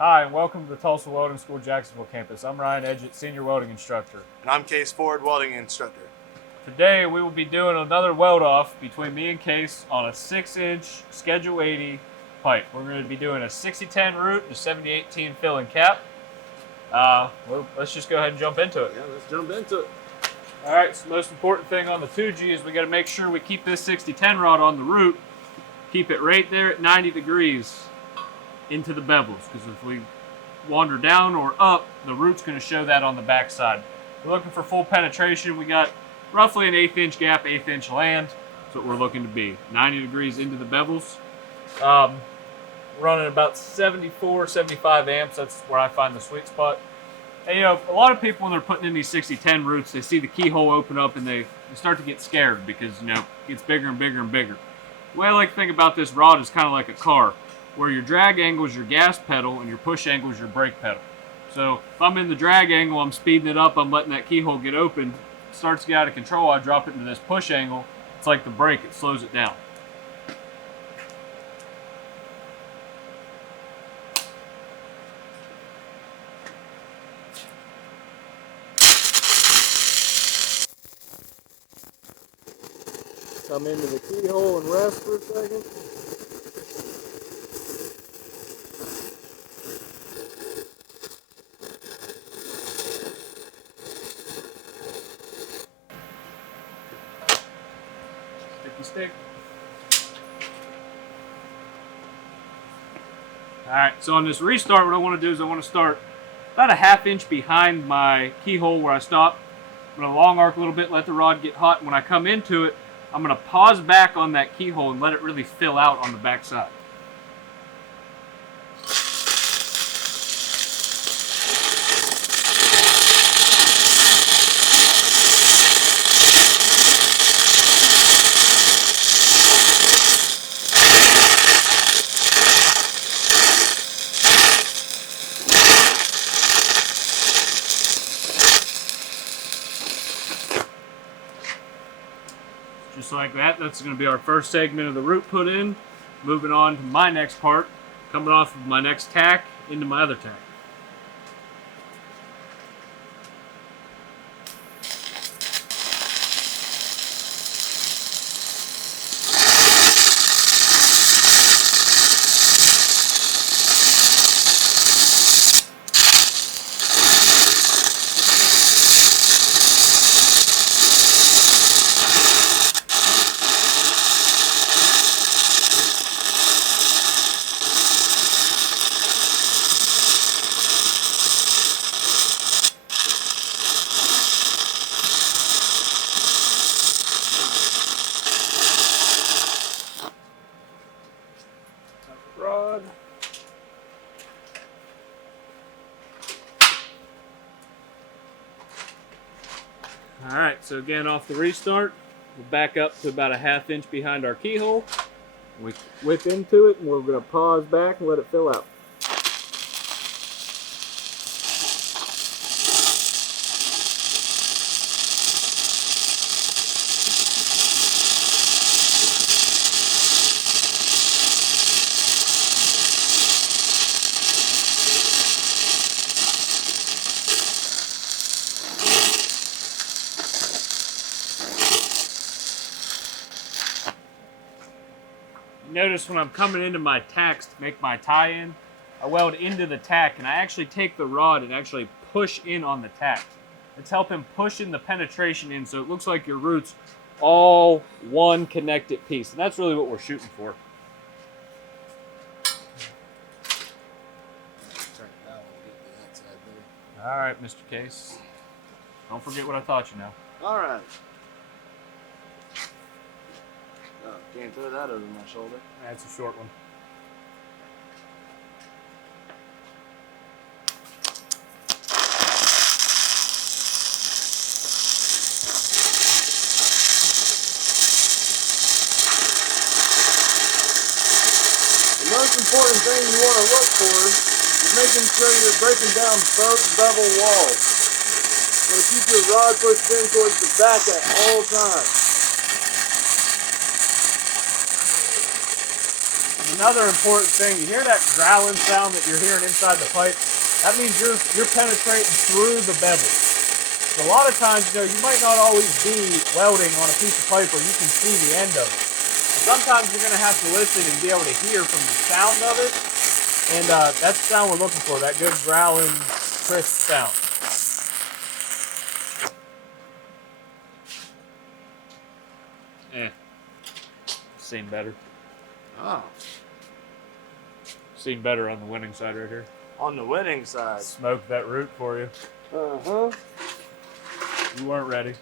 Hi, and welcome to the Tulsa Welding School Jacksonville campus. I'm Ryan Edgett, Senior Welding Instructor. And I'm Case Ford, Welding Instructor. Today we will be doing another weld-off between me and Case on a 6-inch Schedule 80 pipe. We're going to be doing a 60-10 root and a 70-18 fill and cap. Let's just go ahead and jump into it. Yeah, let's jump into it. All right, so the most important thing on the 2G is we got to make sure we keep this 60-10 rod on the root. Keep it right there at 90 degrees into the bevels, because if we wander down or up, the root's going to show that on the back side. We're looking for full penetration. We got roughly an 1/8 inch gap, 1/8 inch land. That's what we're looking to be. 90 degrees into the bevels. Running about 74, 75 amps. That's where I find the sweet spot. And you know, a lot of people when they're putting in these 60-10 roots, they see the keyhole open up and they start to get scared because, you know, it gets bigger and bigger and bigger. The way I like to think about this rod is kind of like a car, where your drag angle is your gas pedal and your push angle is your brake pedal. So if I'm in the drag angle, I'm speeding it up, I'm letting that keyhole get open. It starts to get out of control, I drop it into this push angle. It's like the brake, it slows it down. Come into the keyhole and rest for a second. Stick. Alright, so on this restart, what I want to do is I want to start about a 1/2 inch behind my keyhole where I stop. I'm going to long arc a little bit, let the rod get hot, and when I come into it, I'm going to pause back on that keyhole and let it really fill out on the back side. Just like that, that's going to be our first segment of the root put in. Moving on to my next part, coming off of my next tack into my other tack. Rod. Alright, so again off the restart, we'll back up to about a 1/2 inch behind our keyhole. We whip into it and we're going to pause back and let it fill out. Notice when I'm coming into my tacks to make my tie-in, I weld into the tack and I actually take the rod and actually push in on the tack. It's helping push in the penetration in so it looks like your root's all one connected piece. And that's really what we're shooting for. Alright, Mr. Case. Don't forget what I taught you now. Alright. Oh, can't throw that over my shoulder. That's a short one. The most important thing you want to look for is making sure you're breaking down both bevel walls. You want to keep your rod pushed in towards the back at all times. another important thing. You hear that growling sound that you're hearing inside the pipe? That means you're penetrating through the bevel. So a lot of times, you might not always be welding on a piece of pipe where you can see the end of it. Sometimes you're going to have to listen and be able to hear from the sound of it. And that's the sound we're looking for, that good growling, crisp sound. Seen better. Ah. Seen better on the winning side right here. On the winning side. Smoked that root for you. Uh-huh. You weren't ready.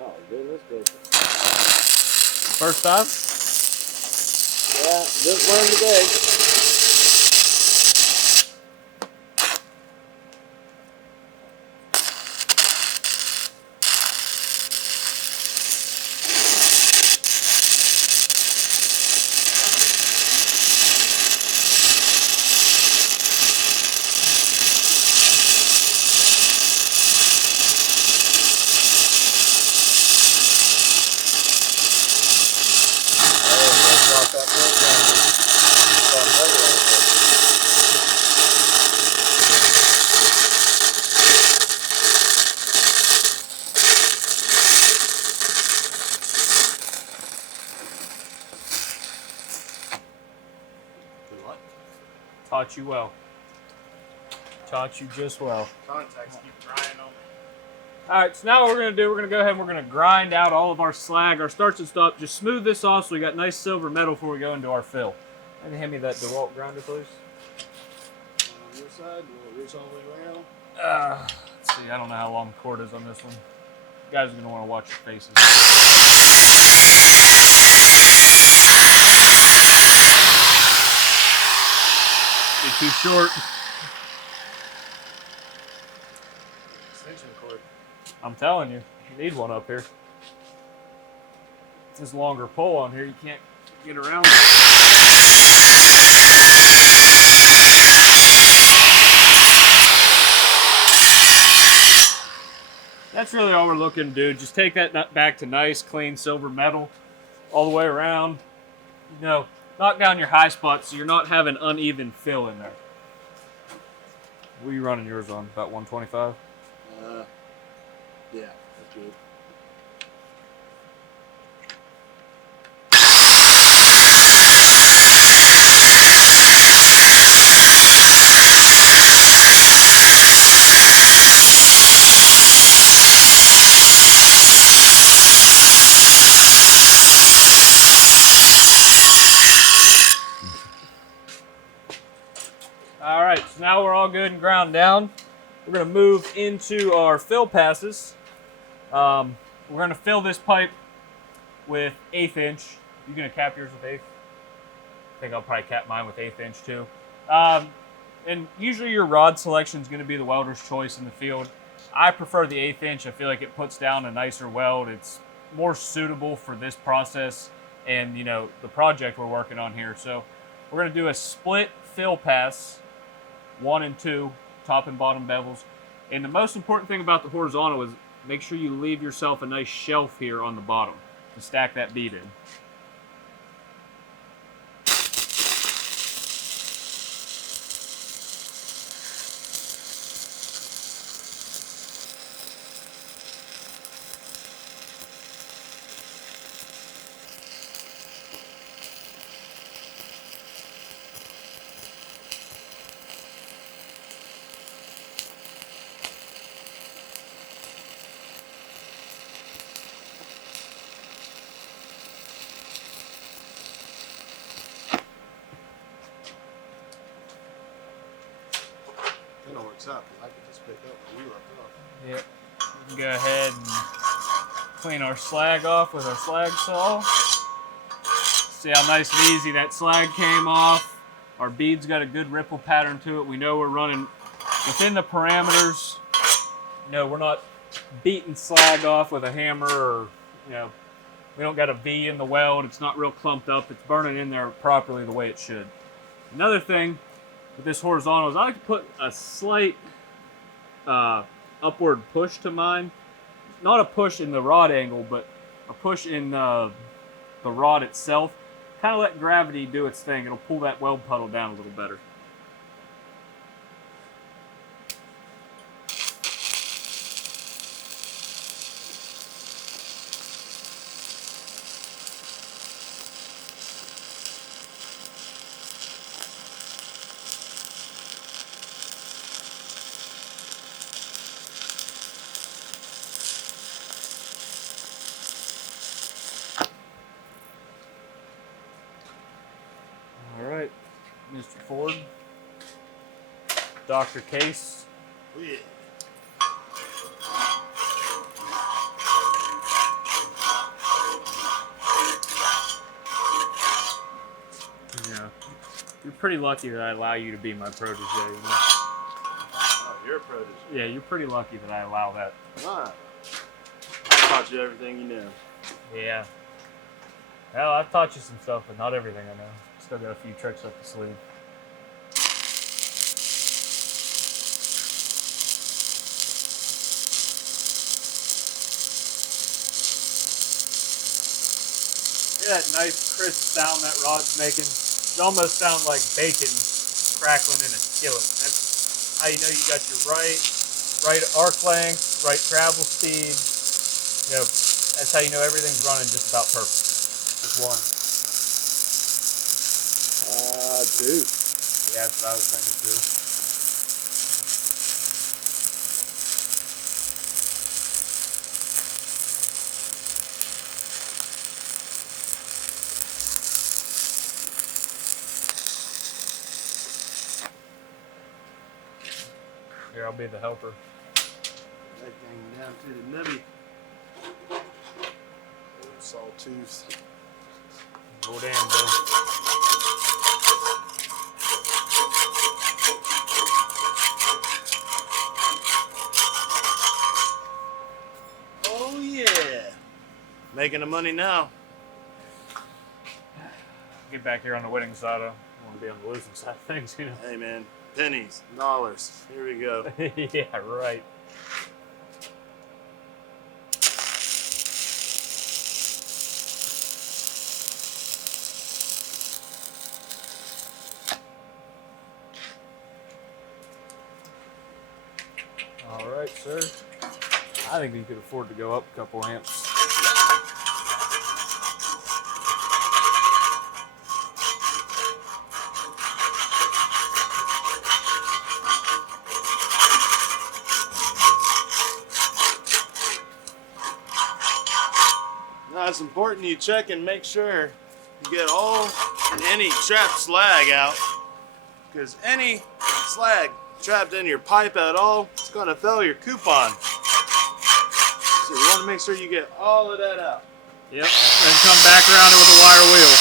Oh, goodness gracious. First time? Yeah, just learned today. Taught you well. Taught you just well. Contacts keep drying on me. All right, so now what we're going to do, we're going to go ahead and we're going to grind out all of our slag, our starts and stops. Just smooth this off so we got nice silver metal before we go into our fill. And hand me that DeWalt grinder, please. On your side, we'll reach all the way around. Let's see, I don't know how long the cord is on this one. You guys are going to want to watch your faces. Too short. Extension cord. I'm telling you, you need one up here. It's this longer pole on here, you can't get around it. That's really all we're looking to do. Just take that nut back to nice, clean silver metal all the way around. Knock down your high spots so you're not having uneven fill in there. What are you running yours on? About 125? Yeah, that's good. All right, so now we're all good and ground down. We're going to move into our fill passes. We're going to fill this pipe with 1/8 inch. You going to cap yours with 1/8? I think I'll probably cap mine with 1/8 inch too. And usually your rod selection is going to be the welder's choice in the field. I prefer the 1/8 inch. I feel like it puts down a nicer weld. It's more suitable for this process and the project we're working on here. So we're going to do a split fill pass, 1 and 2, top and bottom bevels. And the most important thing about the horizontal is make sure you leave yourself a nice shelf here on the bottom to stack that bead in. That works out because I can just pick up where we left off. Yep. We can go ahead and clean our slag off with our slag saw. See how nice and easy that slag came off. Our bead's got a good ripple pattern to it. We know we're running within the parameters. We're not beating slag off with a hammer or, we don't got a V in the weld. It's not real clumped up. It's burning in there properly the way it should. Another thing with this horizontal is I like to put a slight upward push to mine. Not a push in the rod angle, but a push in the rod itself. kind of let gravity do its thing. It'll pull that weld puddle down a little better. All right, Mr. Ford, Dr. Case. Yeah. Yeah, you're pretty lucky that I allow you to be my protege. You know? Oh, you're a protege. Yeah, you're pretty lucky that I allow that. Ah. I taught you everything you know. Yeah. Well, I've taught you some stuff, but not everything I know. Still got a few tricks up the sleeve. Yeah, that nice crisp sound that rod's making. It almost sounds like bacon crackling in a skillet. That's how you know you got your right arc length, right travel speed. You know, that's how you know everything's running just about perfect. Just one. Two. Yeah, that's what I was thinking too. Here, I'll be the helper. That thing down to the nubby. Sawtooth. Go down, Bill. Oh yeah. Making the money now. Get back here on the winning side. I want to be on the losing side of things, you know. Hey man, pennies, dollars. Here we go. Yeah, right. All right, sir. I think you could afford to go up a couple amps. Now it's important you check and make sure you get all and any trapped slag out, because any slag trapped in your pipe at all, it's gonna fail your coupon. So you want to make sure you get all of that out. Yep, then come back around it with a wire wheel.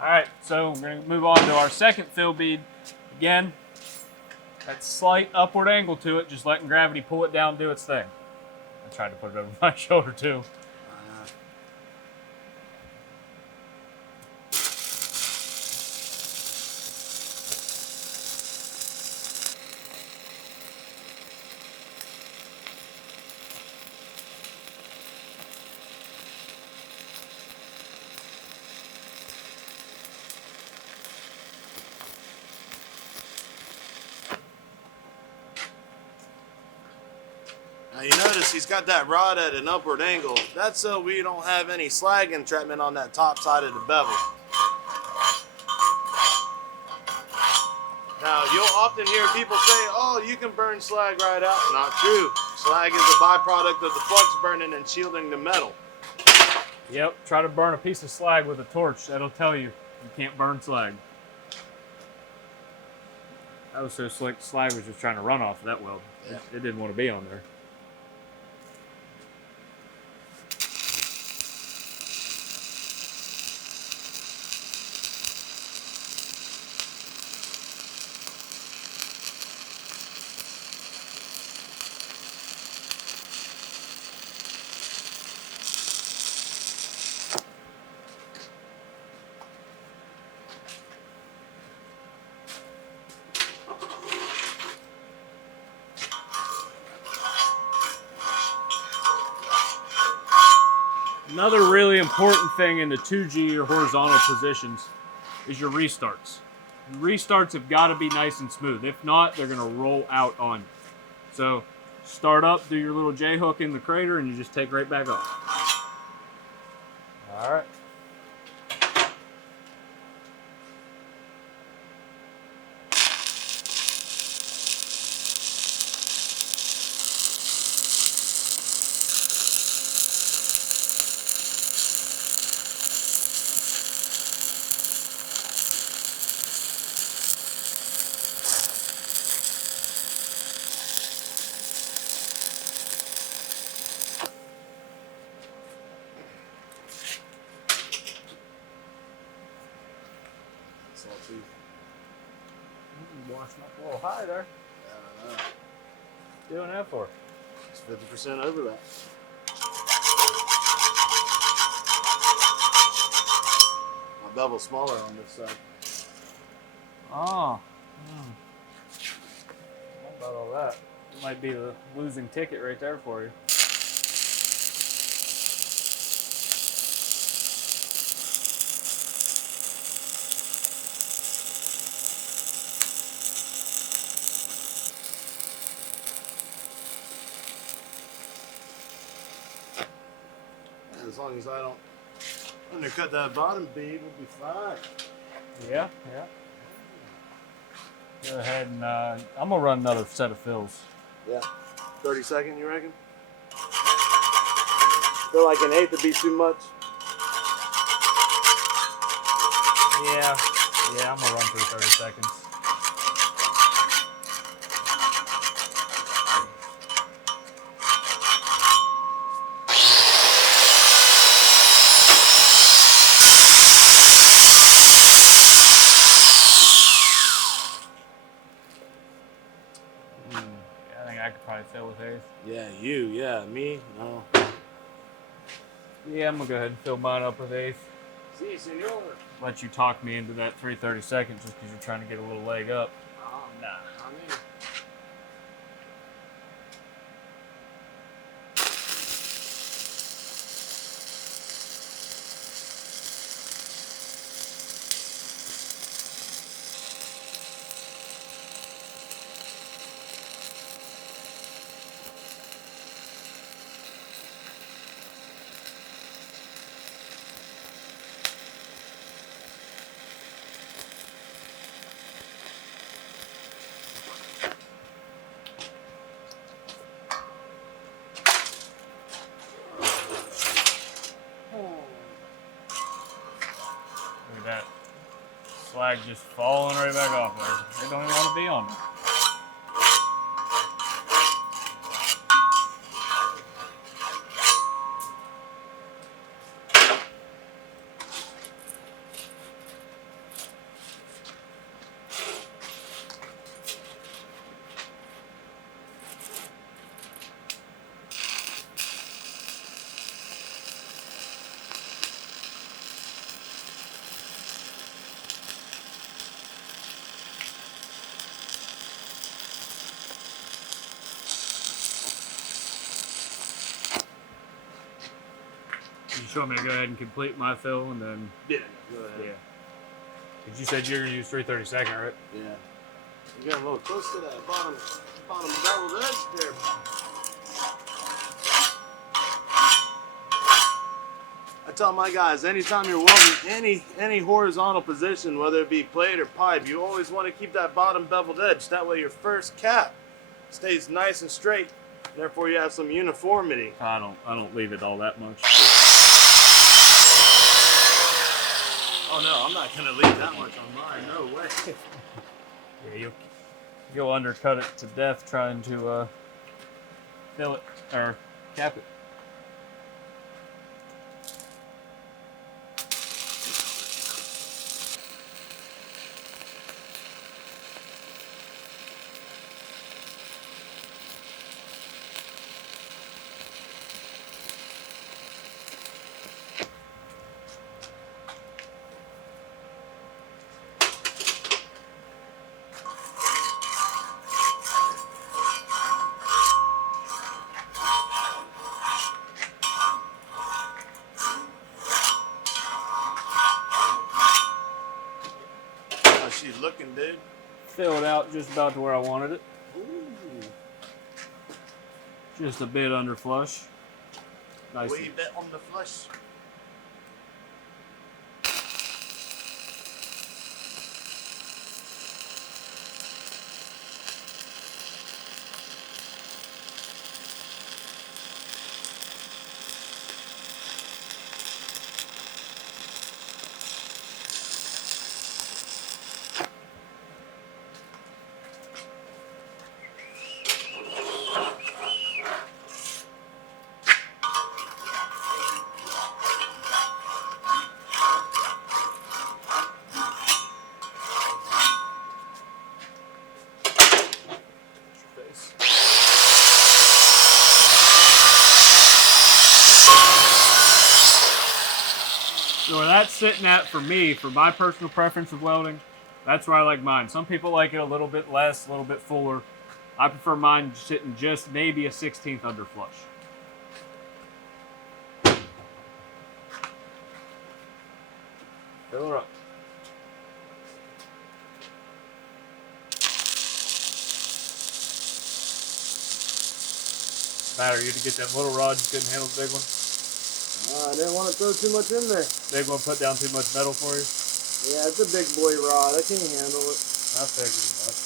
All right, so we're going to move on to our second fill bead. Again, that slight upward angle to it, just letting gravity pull it down, do its thing. I tried to put it over my shoulder too. Now you notice he's got that rod at an upward angle. That's so we don't have any slag entrapment on that top side of the bevel. Now you'll often hear people say, oh, you can burn slag right out. Not true. Slag is a byproduct of the flux burning and shielding the metal. Yep, try to burn a piece of slag with a torch. That'll tell you you can't burn slag. That was so slick, slag was just trying to run off of that weld. Yeah. It didn't want to be on there. Another really important thing in the 2G or horizontal positions is your restarts. Your restarts have got to be nice and smooth. If not, they're going to roll out on you. So start up, do your little J hook in the crater, and you just take right back off. All right. Salty. Washing up a little high there. I don't know. Doing that for? It's 50% overlap. My bevel's smaller on this side. Oh. What about all that? It might be the losing ticket right there for you. As long as I don't undercut that bottom bead, we'll be fine. Yeah. Go ahead and I'm gonna run another set of fills. Yeah. 30-second, you reckon? Feel like an eighth would be too much. Yeah, I'm gonna run through 30 seconds. I think I could probably fill with eighth. Yeah, me, no. Yeah, I'm gonna go ahead and fill mine up with eighth. Si, senor. Let you talk me into that 3/32 just because you're trying to get a little leg up. Nah, I mean. Look at that. Slag just falling right back off there. They don't even want to be on there. You want me to go ahead and complete my fill and then. Yeah, go ahead. Yeah. But you said you're gonna use 3/32, right? Yeah. You got a little close to that bottom beveled edge there. I tell my guys, anytime you're welding any horizontal position, whether it be plate or pipe, you always want to keep that bottom beveled edge. That way your first cap stays nice and straight. Therefore you have some uniformity. I don't leave it all that much. Oh no, I'm not gonna leave that much on mine, no way. Yeah, you'll undercut it to death trying to fill it or cap it. you looking, dude? Fill it out just about to where I wanted it. Ooh. Just a bit under flush. Nice. Wee bit on the flush. So where that's sitting at for me, for my personal preference of welding, that's where I like mine. Some people like it a little bit less, a little bit fuller. I prefer mine sitting just maybe a 1/16 under flush. Fill her up. Matter, you to get that little rod, you couldn't handle the big one? I didn't want to throw too much in there. Big one put down too much metal for you? Yeah, it's a big boy rod. I can't handle it. I figured as much.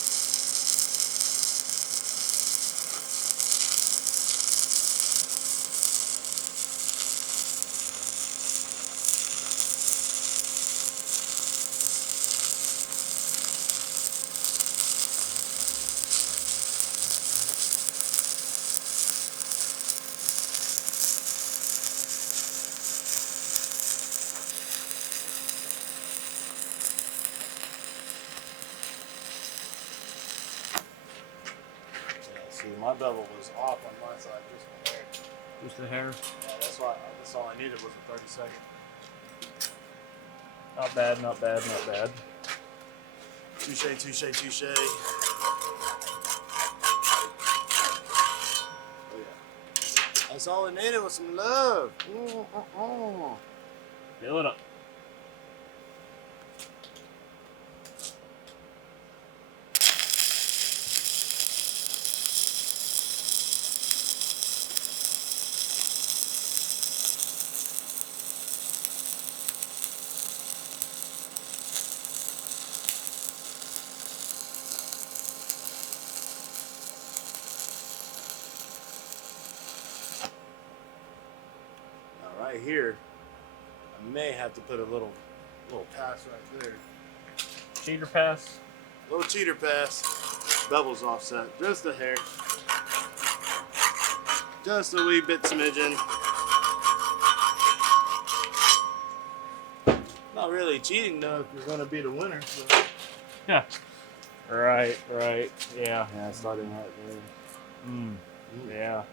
See, my bevel was off on my side just a hair. Just a hair. Yeah, that's all I needed was a 30-second. Not bad, not bad, not bad. Touche, touche, touche. Oh yeah. That's all I needed was some love. Fill it up. Right here, I may have to put a little pass right there. Cheater pass. Little cheater pass. Bevel's offset. Just a hair. Just a wee bit smidgen. Not really cheating though if you're gonna be the winner. So. Yeah. Right, right. Yeah. Yeah, starting right there. Yeah.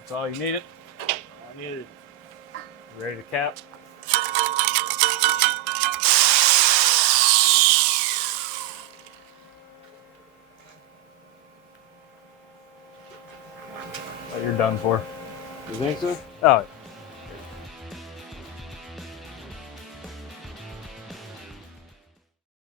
That's all you needed. I needed. Ready to cap? Oh, you're done for. You think so? Oh,